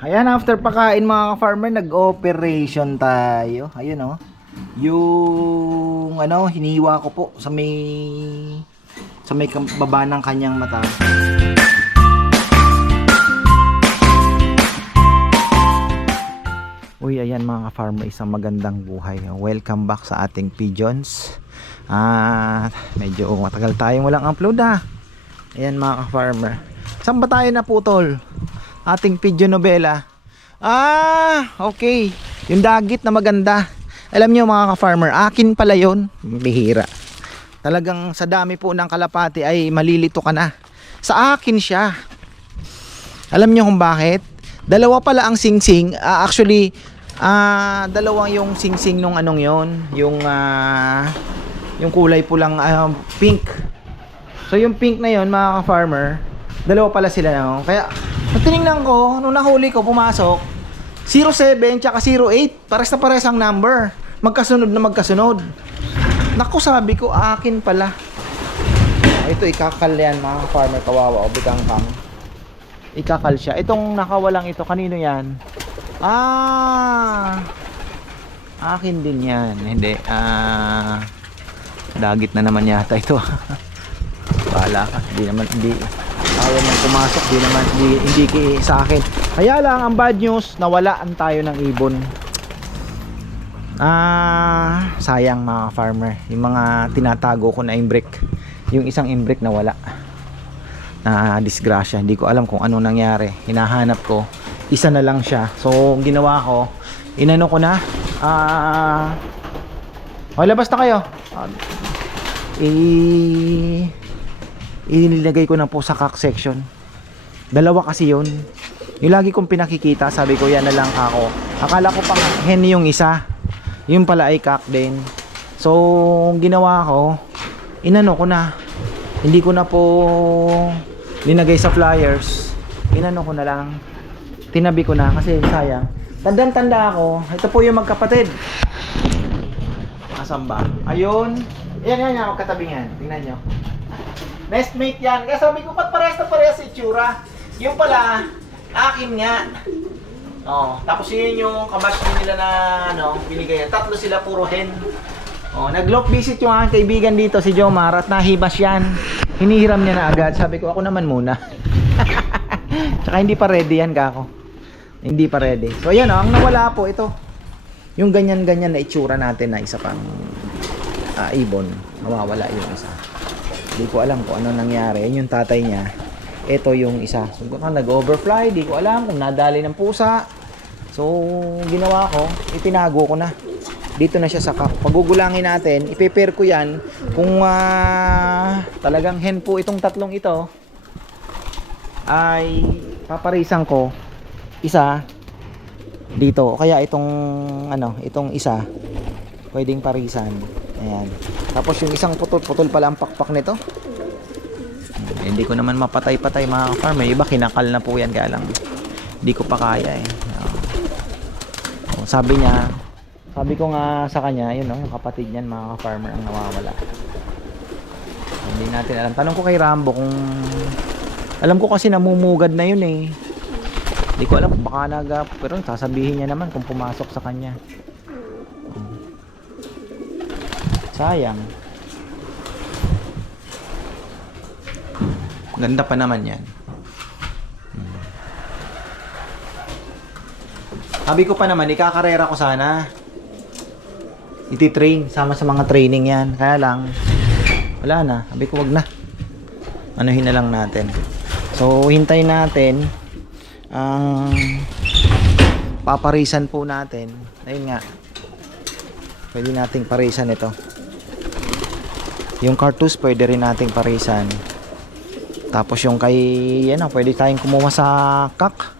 Ayan, after pakain mga ka-farmer, nag-operation tayo. Ayun oh. Yung ano, hiniwa ko po sa may sa may baba ng kanyang mata. Uy, ayan mga ka-farmer, isang magandang buhay. Welcome back sa ating pigeons. Ah, medyo matagal tayong walang upload ah. Ayan mga ka-farmer. Saan ba tayo naputol? Ating pigeon novela. Ah, okay. Yung dagit na maganda. Alam nyo mga ka-farmer, akin pala yon. Bihira. Talagang sa dami po ng kalapati ay malilito ka na. Sa akin siya. Alam nyo kung bakit? Dalawa pala ang singsing. Ah, actually, ah dalawang yung singsing nung anong yon, yung ah, yung kulay pulang ah, pink. So yung pink na yon mga ka-farmer, dalawa pala sila no. Kaya nung tiningnan ko, nung nahuli ko pumasok, 07 tsaka 08, pares na pares ang number. Magkasunod na magkasunod. Naku, sabi ko, akin pala. Ito, ikakal yan mga farmer kawawa o bitangkang. Ikakal siya. Itong nakawalang ito, kanino yan? Ah! Akin din yan. Hindi. Ah... dagit na naman yata ito. Bahala ka. Hindi naman, hindi. Ayaw man pumasok. Hindi naman, hindi, hindi ki sa akin. Kaya lang, ang bad news, nawalaan tayo ng ibon. Ah, sayang mga farmer. Yung mga tinatago ko na imbrick. Yung isang imbrick na wala. Na disgrasya. Hindi ko alam kung ano nangyari. Hinahanap ko. Isa na lang siya. So, ginawa ko, inano ko na. Ah, oh, labas na kayo. Ah, i inilagay ko na po sa cock section. Dalawa kasi yun. Yung lagi kong pinakikita, sabi ko yan na lang ako. Akala ko pang hen yung isa. Yung pala ay cock din. So, ginawa ko, inano ko na. Hindi ko na po linagay sa flyers. Inano ko na lang. Tinabi ko na kasi sayang. Tandang-tanda ako. Ito po yung magkapatid. Asan ba? Ayun. Yan, yan, yan. Magkatabi yan. Tingnan nyo. Nestmate yan. Kaya sabi ko, ba't parehas na parehas si Tsura? Yung pala, akin nga. Oh, tapos yun yung din nila na ano, binigay. Tatlo sila puro hen. Oh, nag-lock visit yung aking kaibigan dito si Jomar at nahibas yan. Hinihiram niya na agad. Sabi ko, ako naman muna. Tsaka hindi pa ready yan kako. Hindi pa ready. So ayan oh, ang nawala po ito. Yung ganyan-ganyan na itsura natin na isa pang ah, ibon. Nawawala yung isa. Hindi ko alam kung ano nangyari. Yan yung tatay niya. Ito yung isa. So nag-overfly. Di ko alam kung nadali ng pusa. So ginawa ko, itinago ko na. Dito na siya sa cup. Pagugulangin natin, ipe-pair ko yan kung ah, talagang hen po itong tatlong ito ay paparisan ko isa dito kaya itong ano itong isa pwedeng parisan ayan. Tapos yung isang putol putol pala ang pakpak nito. Hmm, hindi ko naman mapatay-patay mga farm may iba kinakal na po yan kaya lang hindi ko pa kaya eh. Oh, sabi niya sabi ko nga sa kanya yun no, yung kapatid niyan mga farmer ang nawawala. Hindi natin alam. Tanong ko kay Rambo kung alam ko kasi namumugad na yun eh. Hindi ko alam baka naga pero sasabihin niya naman kung pumasok sa kanya sayang. Ganda pa naman yan. Hmm. sabi ko pa naman ikakarera ko sana. Iti-train sama sa mga training yan. Kaya lang wala na. Sabi ko wag na. Anuhin na lang natin. So hintayin natin ang paparisan po natin. Ayun nga. Pwede nating parisan ito yung cartouche pwede rin nating parisan. Tapos yung kay yan pwede tayong kumuha sa kak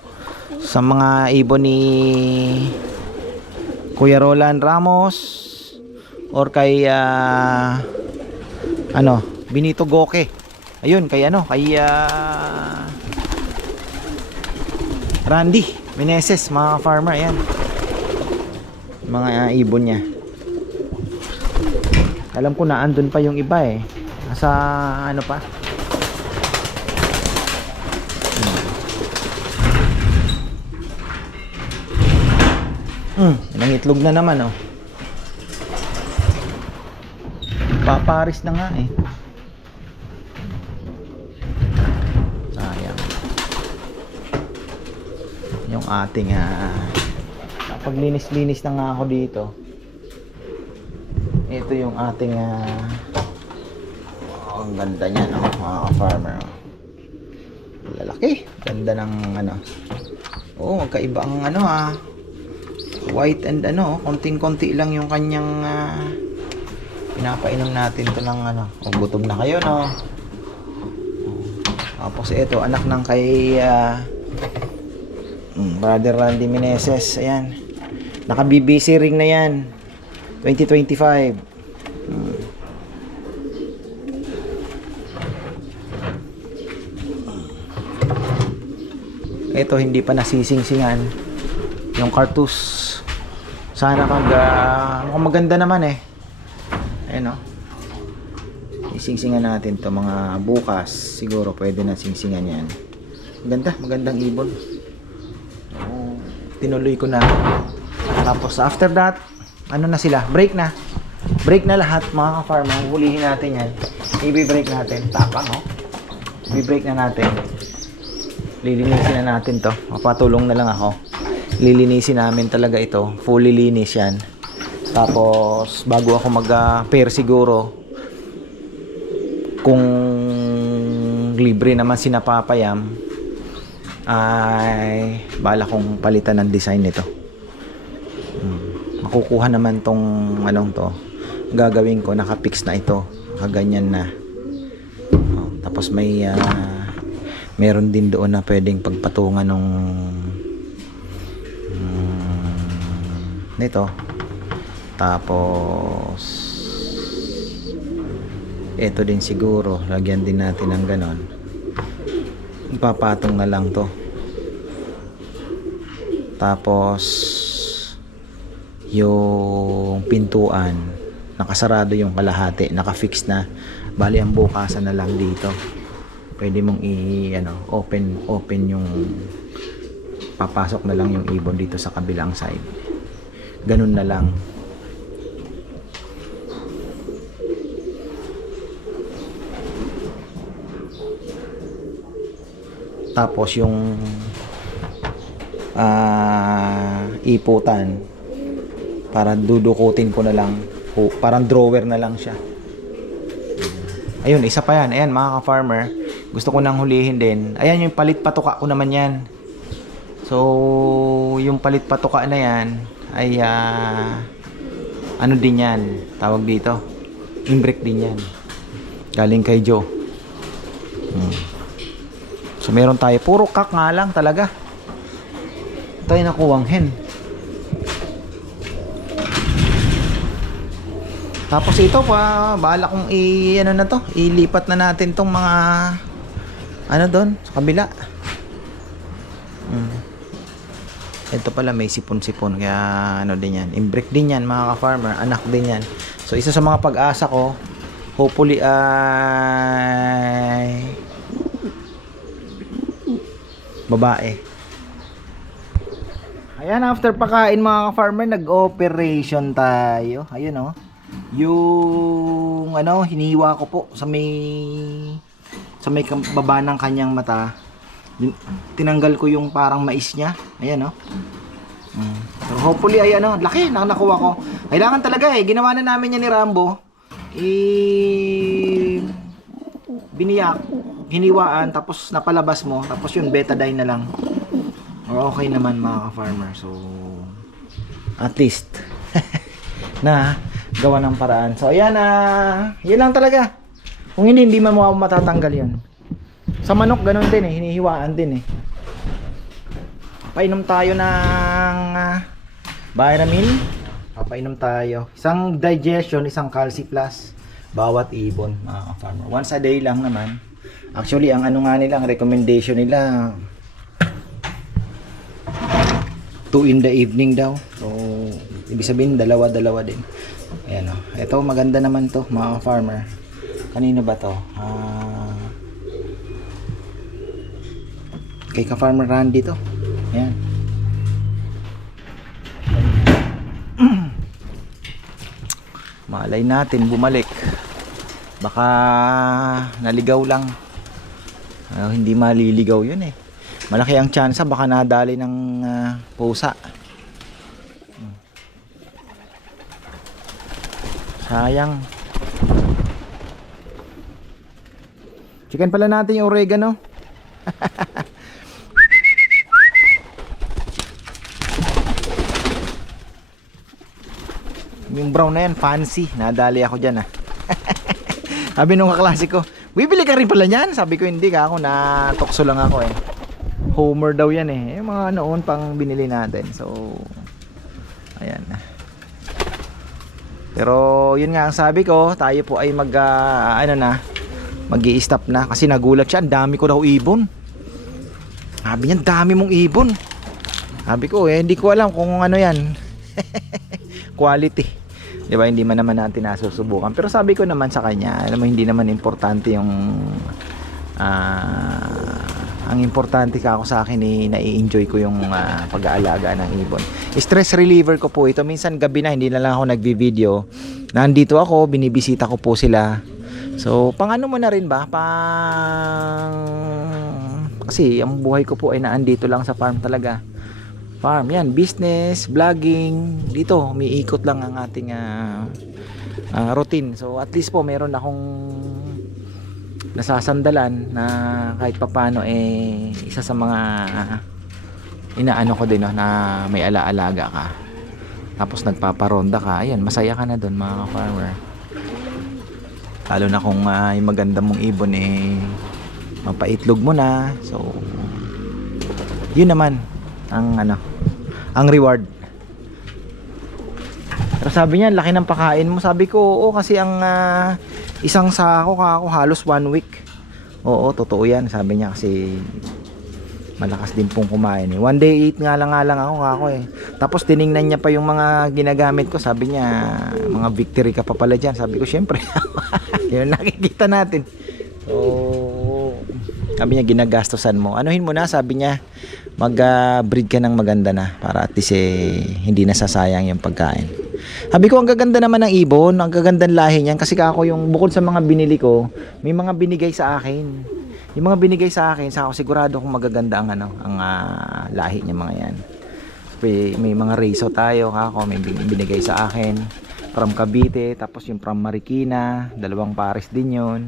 sa mga ibon ni Kuya Roland Ramos or kay ah, ano Benito Goke. Ayun kay ano kay ah, Randy Meneses mga farmer ayan. Mga ah, ibon niya alam ko na andun pa yung iba eh nasa ano pa Hmm, ilang itlog na naman oh. Paparis na nga eh. Sayang. Yung ating ah, paglinis-linis na nga ako dito. Ito yung ating oh, ang ganda niya no, mga farmer. Lalaki, ganda ng ano. Oo, magkaiba ang ano ah. White and ano, konting-konti lang yung kanyang ah, pinapainom natin to ng ano. O, gutom na kayo no. Tapos ito, anak ng kay mm, Brother Randy Meneses. Ayan. Naka-BBC ring na yan. 2025. Mm. Ito hindi pa nasisingsingan. Yung cartus. Sana mag ah, mukhang maganda naman eh. Ayun oh. Isingsingan natin to mga bukas. Siguro pwede na singsingan yan. Maganda, magandang ibon. Oo, tinuloy ko na. Tapos after that, ano na sila? Break na. Break na lahat mga ka-farmer. Hulihin natin yan. I-break natin. Tapang oh. I-break na natin. Lilinisin na natin to. Mapatulong na lang ako. Lilinisin namin talaga ito. Fully linis yan. Tapos, bago ako mag-pair siguro, kung libre naman si Napapayam, ay bala kong palitan ng design nito. Makukuha naman tong anong to. Gagawin ko, nakapix na ito. Kaganyan na. Oh, tapos may ah, meron din doon na pwedeng pagpatungan nung mm, nito tapos ito din siguro lagyan din natin ng ganon ipapatong na lang to tapos yung pintuan nakasarado yung kalahati nakafix na. Bali ang bukasan na lang dito. Pwede mong i ano open open yung papasok na lang yung ibon dito sa kabilang side. Ganun na lang. Tapos yung ah iputan para dudukutin ko na lang. Parang drawer na lang siya. Ayun isa pa yan. Ayan mga ka-farmer gusto ko nang hulihin din. Ayan yung palit patuka ko naman yan. So yung palit patuka na yan ay ah, ano din yan? Tawag dito. Imbrick din yan. Galing kay Joe. Hmm. so meron tayo. Puro kak nga lang talaga. Tayo nakuwang hen Tapos ito pa, bahala kong i ano na to, ilipat na natin tong mga ano doon sa kabila. Hmm. Ito pala may sipon-sipon kaya ano din yan. Imbrick din yan mga ka-farmer, anak din yan. So isa sa mga pag-asa ko, hopefully ay babae. Ayan, after pakain mga ka-farmer, nag-operation tayo. Ayun oh yung ano hiniwa ko po sa may sa may baba ng kanyang mata. Tinanggal ko yung parang mais niya. Ayan oh. Mm. so hopefully ay ano laki na nakuha ko. Kailangan talaga eh. Ginawa na namin yan ni Rambo. I biniyak hiniwaan tapos napalabas mo. Tapos yun betadine na lang. Or okay naman mga ka-farmer. So at least. Na gawa ng paraan. So, ayan na. Uh, yan lang talaga. Kung hindi, hindi mo matatanggal yan. Sa manok, ganun din eh. Hinihiwaan din eh. Painom tayo ng uh, Vitamin. Papainom tayo. Isang digestion, isang Calci Plus. Bawat ibon, mga farmer. Once a day lang naman. Actually, ang ano nga nila, ang recommendation nila, 2 in the evening daw. So, Ibig sabihin, dalawa-dalawa din. Ayan o. Ito, maganda naman to mga farmer. Kanino ba to? Ah, kay ka-farmer Randy to. Ayan. Malay natin bumalik. Baka naligaw lang. Uh, hindi maliligaw yun eh. Malaki ang chance baka nadali ng uh, pusa. Sayang. Chicken pala natin yung oregano. yung brown na yan, fancy. Nadali ako dyan ah. Sabi nung kaklase ko, bibili ka rin pala niyan. Sabi ko hindi ka ako, natokso lang ako eh. Homer daw yan eh. Yung mga noon pang binili natin. So, ayan. Pero yun nga ang sabi ko, tayo po ay mag ah, ano na, mag stop na kasi nagulat siya, ang dami ko daw ibon. Sabi niya, "Ang dami mong ibon. Sabi ko, eh, hindi ko alam kung ano yan. Quality. Di ba, hindi man naman natin nasusubukan. Pero sabi ko naman sa kanya, alam mo, hindi naman importante yung ah, ang importante ka ako sa akin eh, nai-enjoy ko yung ah, pag-aalaga ng ibon. Stress reliever ko po ito. Minsan gabi na, hindi na lang ako nagvi-video. Nandito ako, binibisita ko po sila. So, pang ano mo na rin ba? Pang... Kasi ang buhay ko po ay naandito lang sa farm talaga. Farm, yan, business, vlogging. Dito, umiikot lang ang ating ah, ah, routine. So, at least po, meron akong nasasandalan na kahit papano eh isa sa mga inaano ko din no, na may alaalaga ka. Tapos nagpaparonda ka. Ayan masaya ka na doon mga farmer lalo na kung ah, yung maganda mong ibon eh mapaitlog mo na. So yun naman ang ano ang reward. Pero sabi niya laki ng pakain mo. Sabi ko oo kasi ang ah, isang sako ka ako halos one week. Oo totoo yan. Sabi niya kasi malakas din pong kumain eh. one day eat nga lang nga lang ako ako eh. Tapos tiningnan niya pa yung mga ginagamit ko. Sabi niya mga victory ka pa pala dyan. Sabi ko syempre yun nakikita natin. So sabi niya ginagastosan mo. Anuhin mo na sabi niya mag ah, ka ng maganda na para at least eh, hindi nasasayang yung pagkain sabi ko, ang gaganda naman ng ibon, ang gagandang lahi niyan kasi ako yung bukod sa mga binili ko, may mga binigay sa akin. Yung mga binigay sa akin, sa ako sigurado kung magaganda ang ano, ang ah, lahi niya mga yan. May, may mga reso tayo, ako may bin- binigay sa akin from Cavite, tapos yung from Marikina, dalawang pares din yon.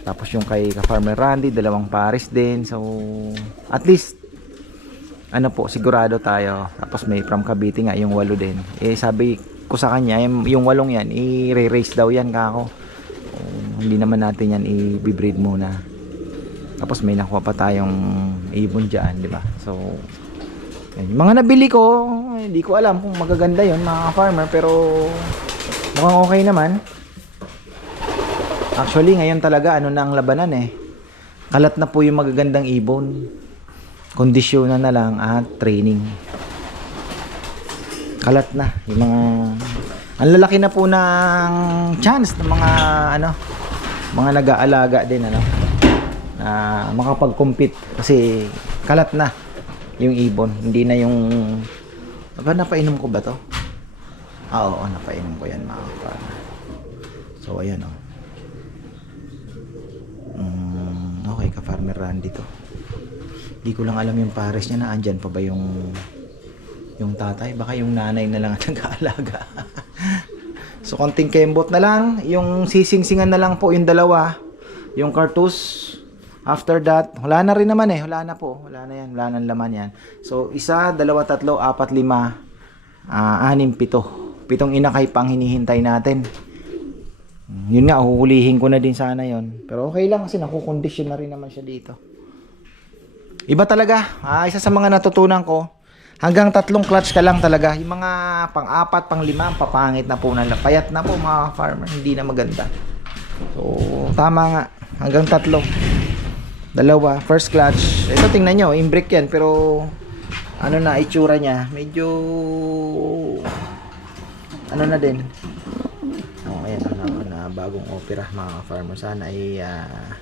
Tapos yung kay ka Farmer Randy, dalawang pares din. So, at least ano po, sigurado tayo. Tapos may from Cavite nga, yung walo din. Eh, sabi ko sa kanya, yung, walong yan, i-raise daw yan kako. Um, hindi naman natin yan i-breed muna. Tapos may nakuha pa tayong ibon dyan, di ba? So, yan. Mga nabili ko, eh, hindi ko alam kung magaganda yon mga farmer, pero mukhang okay naman. Actually, ngayon talaga, ano na ang labanan eh. Kalat na po yung magagandang ibon kondisyonan na lang at training kalat na yung mga ang lalaki na po ng chance ng mga ano mga nag-aalaga din ano na makapag-compete kasi kalat na yung ibon hindi na yung ba napainom ko ba to? Ah, oo, napainom ko yan mga kapatid. So, ayan oh. Mm, okay, ka-farmer Randy to. Di ko lang alam yung pares niya na andyan pa ba yung yung tatay. Baka yung nanay na lang ang nag-aalaga. so, konting kembot na lang. Yung sisingsingan na lang po yung dalawa. Yung cartus. After that, wala na rin naman eh. Wala na po. Wala na yan. Wala nang laman yan. So, isa, dalawa, tatlo, apat, lima, ah, anim, pito. Pitong inakay pang hinihintay natin. Yun nga, huhulihin ko na din sana yon Pero okay lang kasi nakukondisyon na rin naman siya dito. Iba talaga. Ah, isa sa mga natutunan ko, hanggang tatlong clutch ka lang talaga. Yung mga pang-apat, pang-lima, papangit na po na. Payat na po mga farmer. Hindi na maganda. So, tama nga. Hanggang tatlo. Dalawa. First clutch. Ito tingnan nyo. Imbrick yan. Pero, ano na, itsura niya. Medyo, ano na din. Oh, ayan. Ano, na bagong opera mga farmer. Sana ay ah,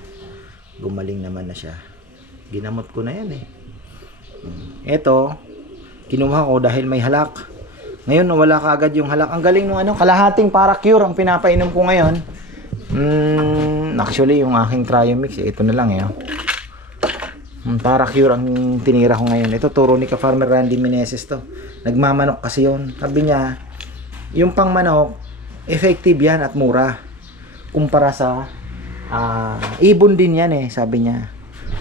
gumaling naman na siya ginamot ko na yan eh ito kinuha ko dahil may halak Ngayon, wala kaagad yung halak. Ang galing nung ano, kalahating para cure ang pinapainom ko ngayon. Mm, actually, yung aking Triomix, eh, ito na lang eh. oh. Mm, para cure ang tinira ko ngayon. Ito, turo ni ka-farmer Randy Meneses to. Nagmamanok kasi yon Sabi niya, yung pang manok, effective yan at mura. Kumpara sa ah, ibon din yan eh, sabi niya.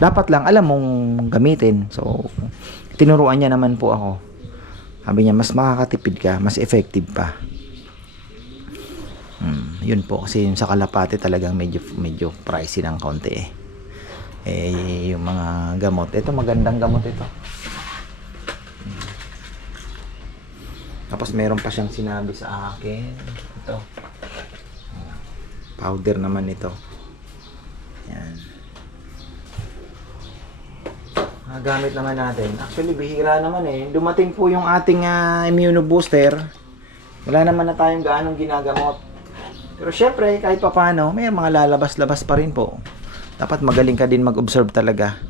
Dapat lang alam mong gamitin. So, tinuruan niya naman po ako. Sabi niya, mas makakatipid ka, mas effective pa. Hmm, yun po kasi yung sa kalapate talagang medyo medyo pricey ng konti eh. Eh yung mga gamot, ito magandang gamot ito. Tapos meron pa siyang sinabi sa akin. Ito. Powder naman ito. Yan. Gamit naman natin. Actually, bihira naman eh. Dumating po yung ating ah, immunobooster. Wala naman na tayong gaanong ginagamot. Pero syempre, kahit pa paano, may mga lalabas-labas pa rin po. Dapat magaling ka din mag-observe talaga.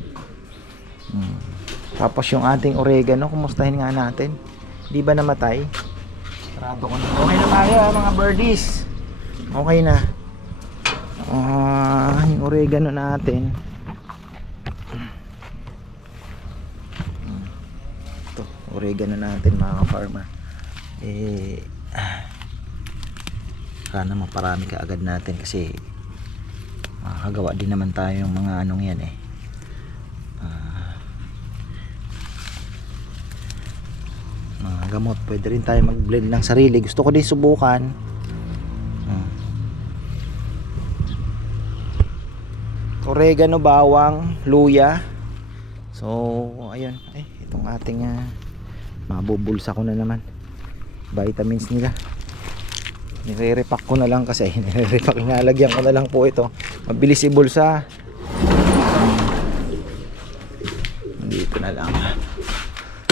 Hmm. Tapos yung ating oregano, kumustahin nga natin. Di ba namatay? Sarado ko na. Okay na tayo ah, mga birdies. Okay na. Ah, yung oregano natin. Ito, oregano natin mga farmer. Eh, sana maparami ka agad natin kasi makakagawa din naman tayo ng mga anong yan eh. Ah, mga gamot. Pwede rin tayo mag-blend ng sarili. Gusto ko din subukan. Ah. Oregano, bawang, luya. So, ayun. Ay, itong ating ah, mabubulsa ko na naman. Vitamins nila. Nire-repack ko na lang kasi nire-repack inalagyan ko na lang po ito. Mabilis ibulsa. Dito na lang.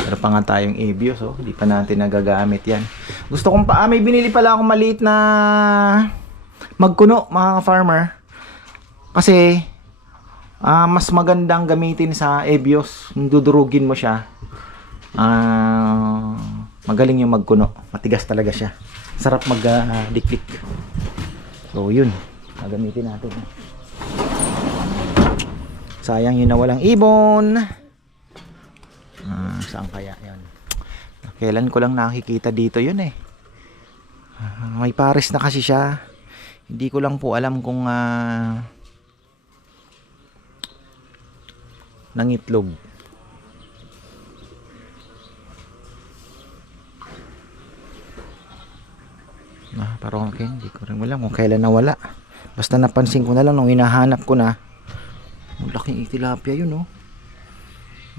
Meron pa nga tayong Abios, oh. Hindi pa natin nagagamit yan. Gusto kong pa, ah, may binili pala akong maliit na magkuno, mga farmer. Kasi, ah, mas magandang gamitin sa Abios. Dudurugin mo siya. Ah, magaling yung magkuno. Matigas talaga siya. Sarap mag-dikdik. so, yun. Gagamitin natin. Sayang yun na walang ibon. Ah, saan kaya yun? Kailan ko lang nakikita dito yun eh. Ah, may pares na kasi siya. Hindi ko lang po alam kung ah, nangitlog. Ah, parang okay, hindi ko rin alam kung kailan nawala. Basta napansin ko na lang nung hinahanap ko na. Malaking tilapia yun, oh.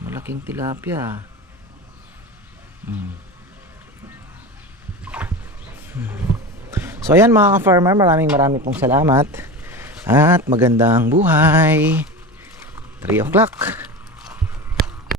Malaking tilapia. Hmm. Hmm. So ayan mga ka-farmer, maraming maraming pong salamat. At magandang buhay. 3 o'clock.